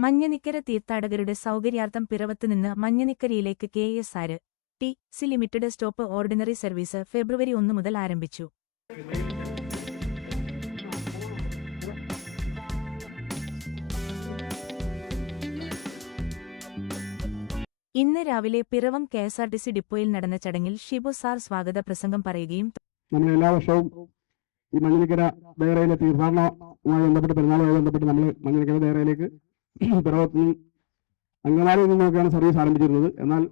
മഞ്ഞനിക്കര തീർത്ഥാടകരുടെ സൗകര്യാർത്ഥം പിറവത്ത് നിന്ന് മഞ്ഞനിക്കരയിലേക്ക് K S R T C limited stop ordinary service ഫെബ്രുവരി ഒന്ന് മുതൽ ആരംഭിച്ചു. ഇന്ന് രാവിലെ Piravom K S R T C ഡിപ്പോയിൽ നടന്ന ചടങ്ങിൽ ഷിബു സാർ സ്വാഗത പ്രസംഗം പറയുകയും നമ്മൾ എല്ലാ വർഷവും ഈ മഞ്ഞനിക്കര ദേറയിലെ തീർത്ഥാടനവുമായി ബന്ധപ്പെട്ട് പെരുന്നാളുമായി ബന്ധപ്പെട്ട് നമ്മൾ മഞ്ഞനിക്കര ദേറയിലേക്ക് പിറവത്തിൽ അങ്കമാലിയിൽ നിന്നൊക്കെയാണ് സർവീസ് ആരംഭിച്ചിരുന്നത്. എന്നാൽ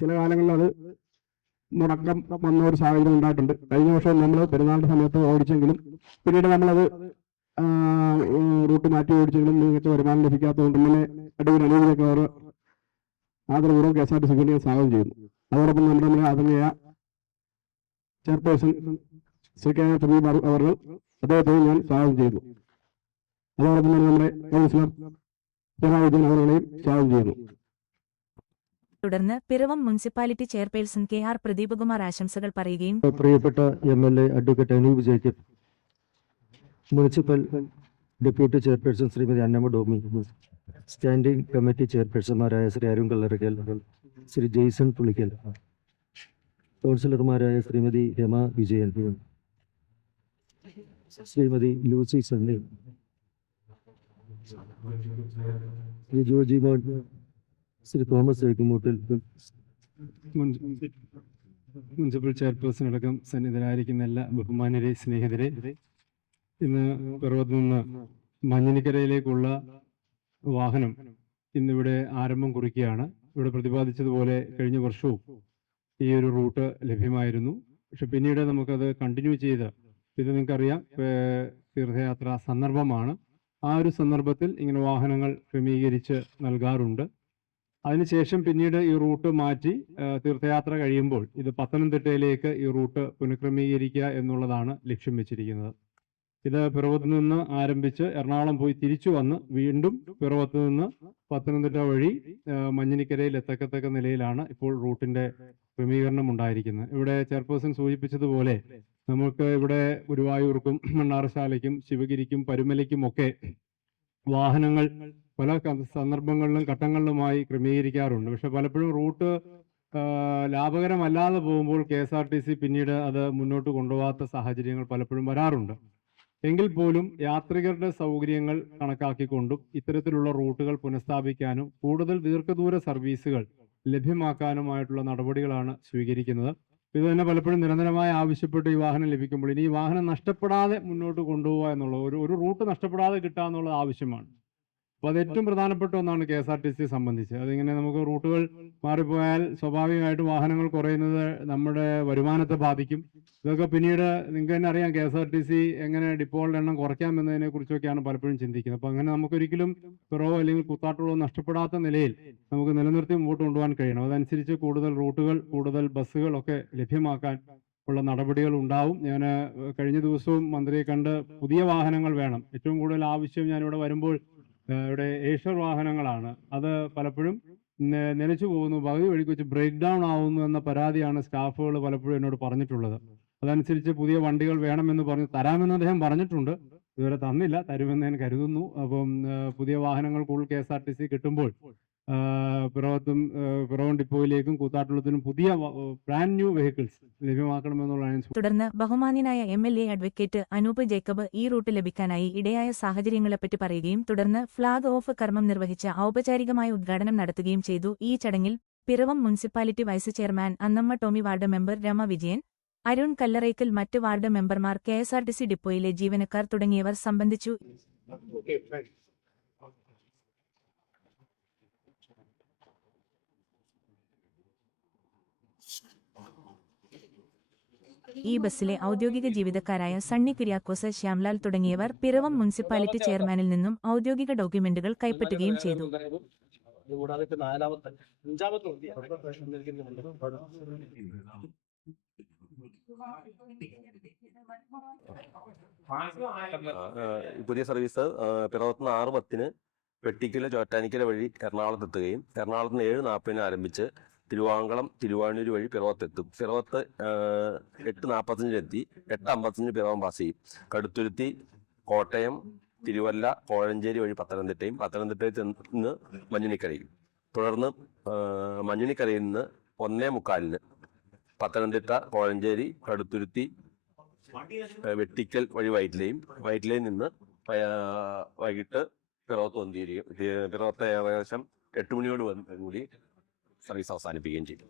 ചില കാലങ്ങളിൽ അത് മുടക്കം വന്ന ഒരു സാഹചര്യം ഉണ്ടായിട്ടുണ്ട്. കഴിഞ്ഞ വർഷം നമ്മൾ പെരുന്നാളിന്റെ സമയത്ത് ഓടിച്ചെങ്കിലും പിന്നീട് നമ്മളത് റൂട്ട് മാറ്റി ഓടിച്ചെങ്കിലും മികച്ച വരുമാനം ലഭിക്കാത്തതുകൊണ്ട് തന്നെ അടൂർ അനുകൂലമൊക്കെ അവർ ആദരപൂർവം കെ എസ് ആർ ടി സിക്ക് സ്വാഗതം ചെയ്യുന്നു. അതോടൊപ്പം നമ്മുടെ നമ്മുടെ ആദരണീയ ചെയർപേഴ്സൺ ശ്രീ കെ പ്രദീപ് അവർ അവർ അദ്ദേഹത്തെ ഞാൻ സ്വാഗതം ചെയ്യുന്നു. അതോടൊപ്പം തന്നെ നമ്മുടെ കൗൺസിലർ പിണറായി അവരുടെയും സ്വാഗതം ചെയ്യുന്നു തുടർന്ന് Piravom municipality chairperson K R Pradeepkumar ആശംസകൾ പറയുകയും പ്രിയപ്പെട്ട M L A advocate Anoop Jacob municipal deputy chairperson Shrimati Annamma Domi standing committee ചെയർപേഴ്സൺമാരായ Shri Arun Kallarakkal Shri Jaison Pulickal കൗൺസിലർമാരായ ശ്രീമതി രമ വിജയൻ ശ്രീമതി ലൂസി സണ്ണി ശ്രീ ജോജി ശ്രീ തോമസ് മുനിസിപ്പൽ ചെയർപേഴ്സൺ അടക്കം സന്നിധനായിരിക്കുന്ന എല്ലാ ബഹുമാനരെ സ്നേഹിതരെ ഇന്ന് പിറവത്ത് നിന്ന് മഞ്ഞനിക്കരയിലേക്കുള്ള വാഹനം ഇന്നിവിടെ ആരംഭം കുറിക്കുകയാണ്. ഇവിടെ പ്രതിപാദിച്ചതുപോലെ കഴിഞ്ഞ വർഷവും ഈ ഒരു റൂട്ട് ലഭ്യമായിരുന്നു. പക്ഷെ പിന്നീട് നമുക്കത് കണ്ടിന്യൂ ചെയ്ത് ഇത് നിങ്ങൾക്കറിയാം. തീർത്ഥയാത്ര സന്ദർഭമാണ്. ആ ഒരു സന്ദർഭത്തിൽ ഇങ്ങനെ വാഹനങ്ങൾ ക്രമീകരിച്ച് നൽകാറുണ്ട്. അതിനുശേഷം പിന്നീട് ഈ റൂട്ട് മാറ്റി തീർത്ഥയാത്ര കഴിയുമ്പോൾ ഇത് പത്തനംതിട്ടയിലേക്ക് ഈ റൂട്ട് പുനഃക്രമീകരിക്കുക എന്നുള്ളതാണ് ലക്ഷ്യം വെച്ചിരിക്കുന്നത്. ഇത് പിറവത്ത് നിന്ന് ആരംഭിച്ച് എറണാകുളം പോയി തിരിച്ചു വന്ന് വീണ്ടും പിറവത്ത് നിന്ന് പത്തനംതിട്ട വഴി മഞ്ഞിനിക്കരയിൽ എത്തക്കത്തക്ക നിലയിലാണ് ഇപ്പോൾ റൂട്ടിന്റെ ക്രമീകരണം ഉണ്ടായിരിക്കുന്നത്. ഇവിടെ ചെയർപേഴ്സൺ സൂചിപ്പിച്ചതുപോലെ നമുക്ക് ഇവിടെ ഗുരുവായൂർക്കും മണ്ണാറശാലയ്ക്കും ശിവഗിരിക്കും പരുമലയ്ക്കും ഒക്കെ വാഹനങ്ങൾ പല സന്ദർഭങ്ങളിലും ഘട്ടങ്ങളിലുമായി ക്രമീകരിക്കാറുണ്ട്. പക്ഷെ പലപ്പോഴും റൂട്ട് ലാഭകരമല്ലാതെ പോകുമ്പോൾ K S R T C പിന്നീട് അത് മുന്നോട്ട് കൊണ്ടുപോകാത്ത സാഹചര്യങ്ങൾ പലപ്പോഴും വരാറുണ്ട്. എങ്കിൽ പോലും യാത്രികരുടെ സൗകര്യങ്ങൾ കണക്കാക്കിക്കൊണ്ടും ഇത്തരത്തിലുള്ള റൂട്ടുകൾ പുനഃസ്ഥാപിക്കാനും കൂടുതൽ ദീർഘദൂര സർവീസുകൾ ലഭ്യമാക്കാനുമായിട്ടുള്ള നടപടികളാണ് സ്വീകരിക്കുന്നത്. ഇത് തന്നെ പലപ്പോഴും നിരന്തരമായി ആവശ്യപ്പെട്ട് ഈ വാഹനം ലഭിക്കുമ്പോൾ ഇനി ഈ വാഹനം നഷ്ടപ്പെടാതെ മുന്നോട്ട് കൊണ്ടുപോകുക എന്നുള്ള ഒരു ഒരു റൂട്ട് നഷ്ടപ്പെടാതെ കിട്ടുക എന്നുള്ളത് ആവശ്യമാണ്. അപ്പോൾ അത് ഏറ്റവും പ്രധാനപ്പെട്ട ഒന്നാണ് K S R T C സംബന്ധിച്ച്. അതിങ്ങനെ നമുക്ക് റൂട്ടുകൾ മാറിപ്പോയാൽ സ്വാഭാവികമായിട്ട് വാഹനങ്ങൾ കുറയുന്നത് നമ്മുടെ വരുമാനത്തെ ബാധിക്കും. ഇതൊക്കെ പിന്നീട് നിങ്ങൾക്ക് തന്നെ അറിയാം K S R T C എങ്ങനെ ഡിപ്പോകളുടെ എണ്ണം കുറയ്ക്കാം എന്നതിനെ കുറിച്ചൊക്കെയാണ് പലപ്പോഴും ചിന്തിക്കുന്നത്. അപ്പൊ അങ്ങനെ നമുക്ക് ഒരിക്കലും കുറവോ അല്ലെങ്കിൽ കുത്താട്ടുകളോ നഷ്ടപ്പെടാത്ത നിലയിൽ നമുക്ക് നിലനിർത്തി മുമ്പോട്ട് കൊണ്ടുപോകാൻ കഴിയണം. അതനുസരിച്ച് കൂടുതൽ റൂട്ടുകൾ കൂടുതൽ ബസ്സുകൾ ഒക്കെ ലഭ്യമാക്കാൻ ഉള്ള നടപടികൾ ഉണ്ടാവും. ഞാൻ കഴിഞ്ഞ ദിവസവും മന്ത്രിയെ കണ്ട് പുതിയ വാഹനങ്ങൾ വേണം. ഏറ്റവും കൂടുതൽ ആവശ്യം ഞാനിവിടെ വരുമ്പോൾ ഇവിടെ ഏഷ്യർ വാഹനങ്ങളാണ്. അത് പലപ്പോഴും നിലച്ചു പോകുന്നു. പകുതി വഴിക്ക് വെച്ച് ബ്രേക്ക് ഡൗൺ ആവുന്നു എന്ന പരാതിയാണ് സ്റ്റാഫുകൾ പലപ്പോഴും എന്നോട് പറഞ്ഞിട്ടുള്ളത്. അതനുസരിച്ച് പുതിയ വണ്ടികൾ വേണമെന്ന് പറഞ്ഞ് തരാമെന്ന് അദ്ദേഹം പറഞ്ഞിട്ടുണ്ട്. ഇതുവരെ തന്നില്ല തരുമെന്ന് ഞാൻ കരുതുന്നു. അപ്പം പുതിയ വാഹനങ്ങൾ കൂടുതൽ K S R T C കിട്ടുമ്പോൾ പിറവത്തും പിറവം ഡിപ്പോയിലേക്കും കൂത്താട്ടുള്ളത്തിനും പുതിയ ബ്രാൻഡ് ന്യൂ വെഹിക്കിൾസ് ലഭ്യമാക്കണമെന്നുള്ളതാണ് തുടർന്ന് ബഹുമാന്യനായ M L A advocate Anoop Jacob ഈ റൂട്ട് ലഭിക്കാനായി ഇടയായ സാഹചര്യങ്ങളെപ്പറ്റി പറയുകയും തുടർന്ന് ഫ്ളാഗ് ഓഫ് കർമ്മം നിർവഹിച്ച ഔപചാരികമായ ഉദ്ഘാടനം നടത്തുകയും ചെയ്തു. ഈ ചടങ്ങിൽ Piravom municipality vice chairman Annamma Tomy ward member Rama Vijayan Arun Kallarakkal മറ്റ് വാർഡ് മെമ്പർമാർ K S R T C ഡിപ്പോയിലെ ജീവനക്കാർ തുടങ്ങിയവർ സംബന്ധിച്ചു. ഈ ബസ്സിലെ ഔദ്യോഗിക ജീവിതക്കാരായ സണ്ണി കുര്യാക്കോസ് ശ്യാംലാൽ തുടങ്ങിയവർ പിറവം മുനിസിപ്പാലിറ്റി ചെയർമാനിൽ നിന്നും ഔദ്യോഗിക ഡോക്യുമെന്റുകൾ കൈപ്പറ്റുകയും ചെയ്തു. കൂടാതെ ഇപ്പൊ നാലാമത്തെ അഞ്ചാമത്തെ പുതിയ സർവീസ് പിറവത്തുനിന്ന് ആറ് പത്തിന് വെട്ടിക്കൽ ചോറ്റാനിക്കല വഴി എറണാകുളത്ത് എത്തുകയും എറണാകുളത്ത് നിന്ന് ഏഴ് നാൽപ്പതിന് ആരംഭിച്ച് തിരുവാങ്കളം തിരുവാണൂർ വഴി പിറവത്തെത്തും. പിറവത്ത് എട്ട് നാൽപ്പത്തഞ്ചിലെത്തി എട്ട് അമ്പത്തഞ്ചിന് പിറവം പാസ് ചെയ്യും. കടുത്തുരുത്തി കോട്ടയം തിരുവല്ല കോഴഞ്ചേരി വഴി പത്തനംതിട്ടയും പത്തനംതിട്ടയിൽ നിന്ന് മഞ്ഞുണിക്കരയും. തുടർന്ന് മഞ്ഞുണിക്കരയിൽ നിന്ന് ഒന്നേ മുക്കാലിന് പത്തനംതിട്ട കോഴഞ്ചേരി കടുത്തുരുത്തി വെട്ടിക്കൽ വഴി വയറ്റിലെയും വയറ്റിലയിൽ നിന്ന് വൈകിട്ട് പിറവത്ത് വന്നിരിക്കും പിറവത്ത് ഏകദേശം എട്ട് മണിയോട് കൂടി സർവീസ് അവസാനിപ്പിക്കുകയും ചെയ്യും